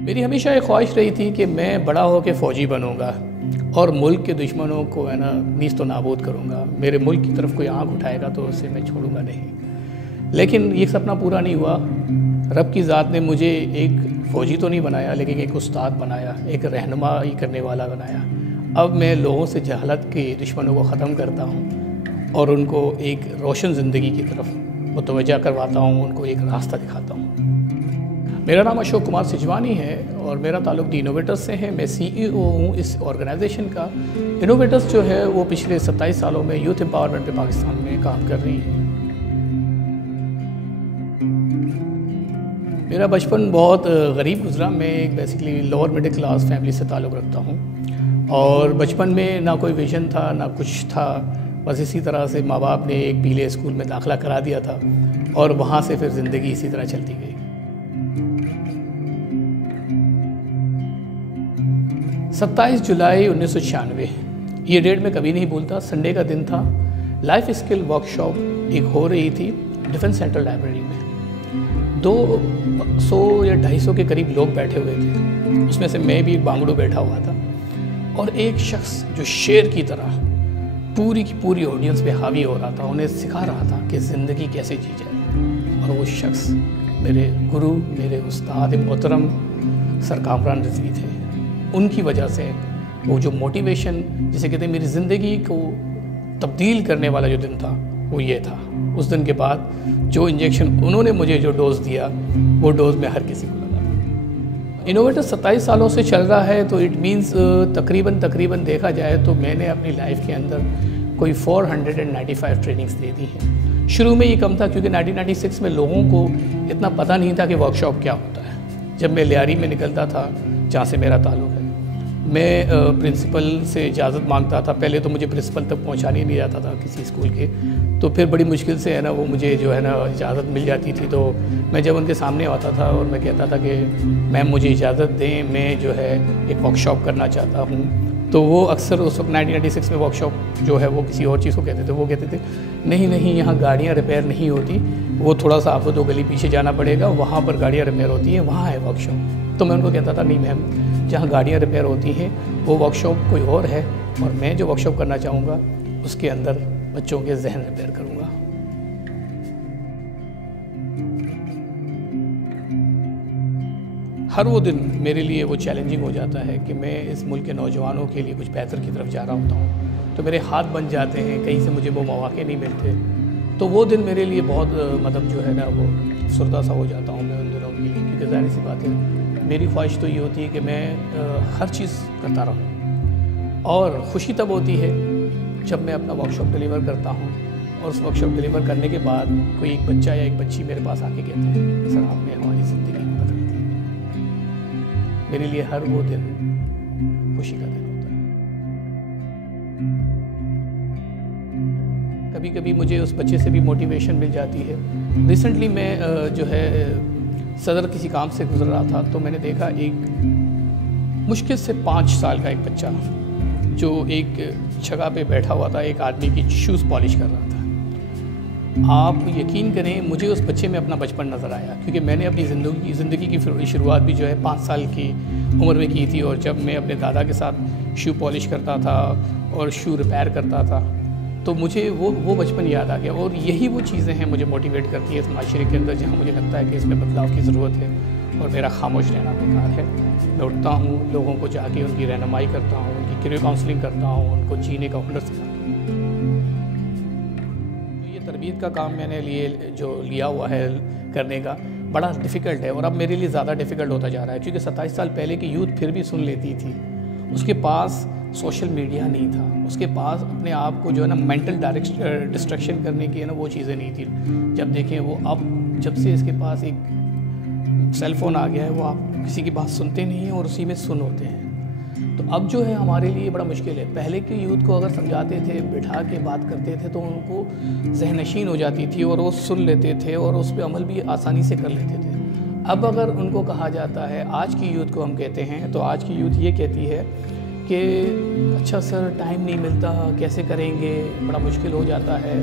मेरी हमेशा एक ख्वाहिश रही थी कि मैं बड़ा होकर फ़ौजी बनूंगा और मुल्क के दुश्मनों को है ना नीस्त तो नाबूद करूंगा। मेरे मुल्क की तरफ कोई आँख उठाएगा तो उसे मैं छोड़ूंगा नहीं। लेकिन ये सपना पूरा नहीं हुआ। रब की ज़ात ने मुझे एक फ़ौजी तो नहीं बनाया, लेकिन एक उस्ताद बनाया, एक रहनुमाई करने वाला बनाया। अब मैं लोगों से जहालत के दुश्मनों को ख़त्म करता हूँ और उनको एक रोशन ज़िंदगी की तरफ मुतवज्जा करवाता हूँ, उनको एक रास्ता दिखाता हूँ। मेरा नाम अशोक कुमार सिजवानी है और मेरा ताल्लुक दी इनोवेटर्स से है। मैं CEO हूँ इस ऑर्गेनाइजेशन का। इनोवेटर्स जो है वो पिछले 27 सालों में यूथ एम्पावरमेंट पे पाकिस्तान में काम कर रही है। मेरा बचपन बहुत गरीब गुजरा। मैं एक basically lower middle class family से ताल्लुक़ रखता हूँ और बचपन में ना कोई विजन था ना कुछ था। बस इसी तरह से माँ बाप ने एक पीले स्कूल में दाखिला करा दिया था और वहाँ से फिर ज़िंदगी इसी तरह चलती गई। 27 जुलाई 1996 ये डेट मैं कभी नहीं भूलता। संडे का दिन था। लाइफ स्किल वर्कशॉप एक हो रही थी डिफेंस सेंट्रल लाइब्रेरी में। 200 या 250 के करीब लोग बैठे हुए थे। उसमें से मैं भी बांगड़ू बैठा हुआ था और एक शख्स जो शेर की तरह पूरी की पूरी ऑडियंस पे हावी हो रहा था, उन्हें सिखा रहा था कि ज़िंदगी कैसे जी जाए। और वो शख्स मेरे गुरु, मेरे उस्ताद मोहतरम सर कामरान रिजवी थे। उनकी वजह से वो जो मोटिवेशन, जिसे कहते हैं मेरी ज़िंदगी को तब्दील करने वाला जो दिन था वो ये था। उस दिन के बाद जो इंजेक्शन उन्होंने मुझे जो डोज़ दिया वो डोज़ में हर किसी को लगा। इनोवेटर 27 सालों से चल रहा है तो इट मीन्स तकरीबन देखा जाए तो मैंने अपनी लाइफ के अंदर कोई 495 ट्रेनिंग्स दे दी हैं। शुरू में ये कम था क्योंकि 1996 में लोगों को इतना पता नहीं था कि वर्कशॉप क्या होता है। जब मैं लियारी में निकलता था जहाँ से मेरा ताल्लुक़ है, मैं प्रिंसिपल से इजाज़त मांगता था। पहले तो मुझे प्रिंसिपल तक पहुँचाने नहीं जाता था किसी स्कूल के, तो फिर बड़ी मुश्किल से है ना वो मुझे जो है ना इजाज़त मिल जाती थी। तो मैं जब उनके सामने आता था और मैं कहता था कि मैम मुझे इजाज़त दें, मैं जो है एक वर्कशॉप करना चाहता हूँ, तो वो अक्सर उस वक्त 1996 में वर्कशॉप जो है वो किसी और चीज़ को कहते थे। वो कहते थे नहीं यहाँ गाड़ियाँ रिपेयर नहीं होती, वो थोड़ा सा आपको 2 गली पीछे जाना पड़ेगा, वहाँ पर गाड़ियाँ रिपेयर होती हैं, वहाँ है वर्कशॉप। तो मैं उनको कहता था नहीं मैम, जहाँ गाड़ियाँ रिपेयर होती हैं वो वर्कशॉप कोई और है और मैं जो वर्कशॉप करना चाहूँगा उसके अंदर बच्चों के जहन रिपेयर करूँगा। हर वो दिन मेरे लिए वो चैलेंजिंग हो जाता है कि मैं इस मुल्क के नौजवानों के लिए कुछ बेहतर की तरफ जा रहा होता हूँ, तो मेरे हाथ बन जाते हैं, कहीं से मुझे वो मौके नहीं मिलते। तो वो दिन मेरे लिए बहुत मतलब जो है ना वो अफसरदा सा हो जाता हूँ मैं उन दिनों के लिए, क्योंकि ज़ाहिर सी बात है मेरी ख्वाहिश तो ये होती है कि मैं हर चीज़ करता रहूँ। और ख़ुशी तब होती है जब मैं अपना वर्कशॉप डिलीवर करता हूँ और उस वर्कशॉप डिलीवर करने के बाद कोई एक बच्चा या एक बच्ची मेरे पास आके कहते हैं सर आपने हमारी ज़िंदगी बदल दी। मेरे लिए हर वो दिन खुशी का दिन होता है। कभी कभी मुझे उस बच्चे से भी मोटिवेशन मिल जाती है। रिसेंटली मैं जो है सदर किसी काम से गुजर रहा था, तो मैंने देखा एक मुश्किल से 5 साल का एक बच्चा जो एक जगह पे बैठा हुआ था, एक आदमी की शूज़ पॉलिश कर रहा था। आप यकीन करें मुझे उस बच्चे में अपना बचपन नज़र आया, क्योंकि मैंने अपनी ज़िंदगी की शुरुआत भी जो है 5 साल की उम्र में की थी। और जब मैं अपने दादा के साथ शू पॉलिश करता था और शू रिपेयर करता था तो मुझे वो बचपन याद आ गया। और यही वो चीज़ें हैं मुझे मोटिवेट करती है इस माशरे के अंदर, जहाँ मुझे लगता है कि इसमें बदलाव की ज़रूरत है और मेरा खामोश रहना बेकार है। मैं उठता हूँ, लोगों को जाके उनकी रहनुमाई करता हूँ, उनकी करियर काउंसलिंग करता हूँ, उनको जीने का हुनर सिखाता हूँ। तो ये तरबियत का काम मैंने लिया हुआ है करने का, बड़ा डिफ़िकल्ट है और अब मेरे लिए ज़्यादा डिफ़िकल्ट होता जा रहा है, क्योंकि 27 साल पहले की यूथ फिर भी सुन लेती थी। उसके पास सोशल मीडिया नहीं था, उसके पास अपने आप को जो है ना मेंटल डिस्ट्रैक्शन करने की है ना वो चीज़ें नहीं थी। जब देखें वो अब जब से इसके पास एक सेल फ़ोन आ गया है, वो आप किसी की बात सुनते नहीं हैं और उसी में सुन होते हैं। तो अब जो है हमारे लिए बड़ा मुश्किल है। पहले के यूथ को अगर समझाते थे, बिठा के बात करते थे तो उनको ज़हनशीन हो जाती थी और वो सुन लेते थे और उस पर अमल भी आसानी से कर लेते थे। अब अगर उनको कहा जाता है, आज की यूथ को हम कहते हैं, तो आज की यूथ ये कहती है कि अच्छा सर टाइम नहीं मिलता, कैसे करेंगे, बड़ा मुश्किल हो जाता है,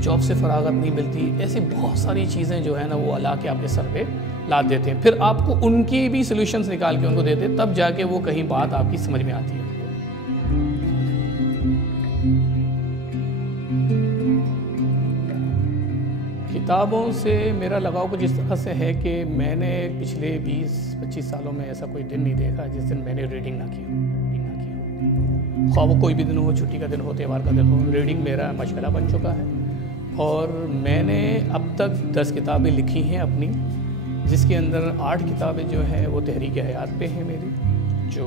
जॉब से फरागत नहीं मिलती, ऐसी बहुत सारी चीज़ें जो है ना वो अल्लाह के आपके सर पे लाद देते हैं। फिर आपको उनकी भी सॉल्यूशंस निकाल के उनको देते, तब जाके वो कहीं बात आपकी समझ में आती है। किताबों से मेरा लगाव कुछ इस तरह से है कि मैंने पिछले 20-25 सालों में ऐसा कोई दिन नहीं देखा जिस दिन मैंने रीडिंग ना की हो। ख्वाह वो कोई भी दिन हो, छुट्टी का दिन हो, त्यौहार का दिन हो, रीडिंग मेरा मशगला बन चुका है। और मैंने अब तक 10 किताबें लिखी हैं अपनी, जिसके अंदर 8 किताबें जो हैं वो तहरीक हयात पे हैं मेरी, जो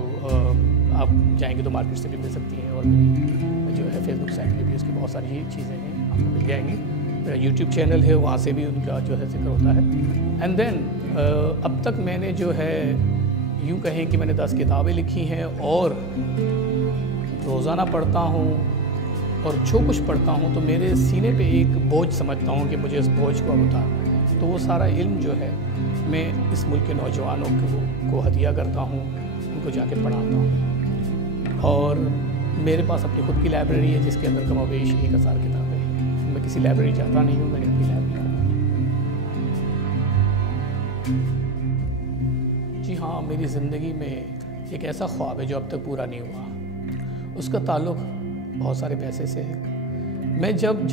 आप जाएंगे तो मार्केट से भी मिल सकती हैं, और मेरी जो है फेसबुक साइट पे भी उसकी बहुत सारी चीज़ें हैं, आपको मिल जाएंगी। मेरा यूट्यूब चैनल है, वहाँ से भी उनका जो है जिक्र होता है। एंड देन अब तक मैंने जो है यूँ कहें कि मैंने 10 किताबें लिखी हैं, और रोज़ाना पढ़ता हूँ, और जो कुछ पढ़ता हूँ तो मेरे सीने पे एक बोझ समझता हूँ कि मुझे इस बोझ को अब उतारना है। तो वो सारा इल्म जो है मैं इस मुल्क के नौजवानों को हदिया करता हूँ, उनको जाके पढ़ाता हूँ। और मेरे पास अपनी खुद की लाइब्रेरी है जिसके अंदर कमोबेश 1000 किताबें हैं। मैं किसी लाइब्रेरी जाता नहीं हूँ, मैंने अपनी लाइब्रेरी। जी हाँ, मेरी ज़िंदगी में एक ऐसा ख्वाब है जो अब तक पूरा नहीं हुआ। उसका ताल्लुक़ बहुत सारे पैसे से है। मैं जब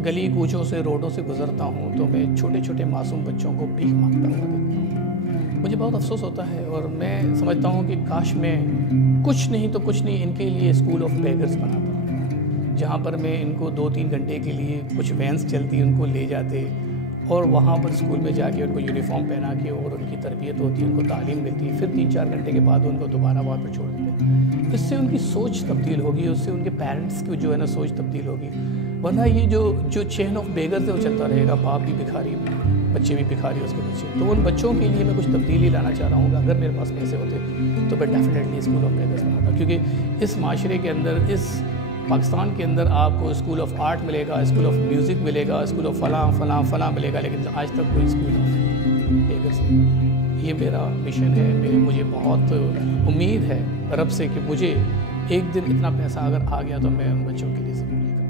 गली कूचों से, रोडों से गुज़रता हूँ तो मैं छोटे छोटे मासूम बच्चों को भीख मांगता हुआ देखता हूँ। मुझे बहुत अफसोस होता है, और मैं समझता हूँ कि काश मैं कुछ नहीं तो कुछ नहीं इनके लिए स्कूल ऑफ बेगर्स बनाता, जहाँ पर मैं इनको 2-3 घंटे के लिए कुछ वैन्स चलती उनको ले जाते, और वहाँ पर स्कूल में जाके उनको यूनिफॉर्म पहना के और उनकी तरबियत होती, उनको तालीम मिलती, फिर 3-4 घंटे के बाद उनको दोबारा वहाँ पर छोड़ देते। इससे उनकी सोच तब्दील होगी, उससे उनके पेरेंट्स की जो है ना सोच तब्दील होगी। वरना ये जो चेन ऑफ बेगर्स है वो चलता रहेगा, बाप भी भिखारी, बच्चे भी भिखारी, उसके बच्चे। तो उन बच्चों के लिए मैं कुछ तब्दीली लाना चाह रहा हूँ। अगर मेरे पास पैसे होते तो मैं डेफिनेटली स्कूल ऑफ बेगर्स बनाता, क्योंकि इस माशरे के अंदर, इस पाकिस्तान के अंदर आपको स्कूल ऑफ आर्ट मिलेगा, स्कूल ऑफ म्यूज़िक मिलेगा, स्कूल ऑफ फलां मिलेगा, लेकिन आज तक कोई स्कूल ऑफ बेगर्स नहीं। ये मेरा मिशन है। मुझे बहुत उम्मीद है रब से कि मुझे एक दिन इतना पैसा अगर आ गया तो मैं उन बच्चों के लिए ज़रूर लेकर।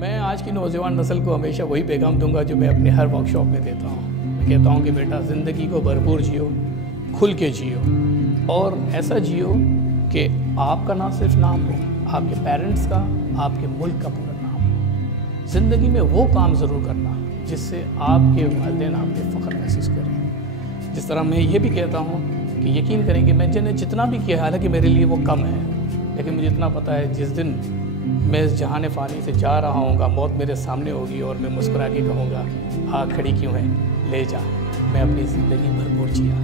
मैं आज की नौजवान नस्ल को हमेशा वही पैगाम दूंगा जो मैं अपने हर वर्कशॉप में देता हूँ। मैं कहता हूँ कि बेटा, ज़िंदगी को भरपूर जियो, खुल के जियो, और ऐसा जियो कि आपका ना सिर्फ नाम हो, आपके पेरेंट्स का, आपके मुल्क का पूरा नाम हो। ज़िंदगी में वो काम ज़रूर करना जिससे आपके वालिदैन आप पे फ़ख्र महसूस करें। जिस तरह मैं ये भी कहता हूँ कि यकीन करें कि मैंने जितना भी किया, हालांकि मेरे लिए वो कम है, लेकिन मुझे इतना पता है जिस दिन मैं इस जहान फ़ानी से जा रहा हूँगा, मौत मेरे सामने होगी और मैं मुस्कुरा के कहूँगा, हाँ खड़ी क्यों है, ले जा, मैं अपनी ज़िंदगी भरपूर जिया।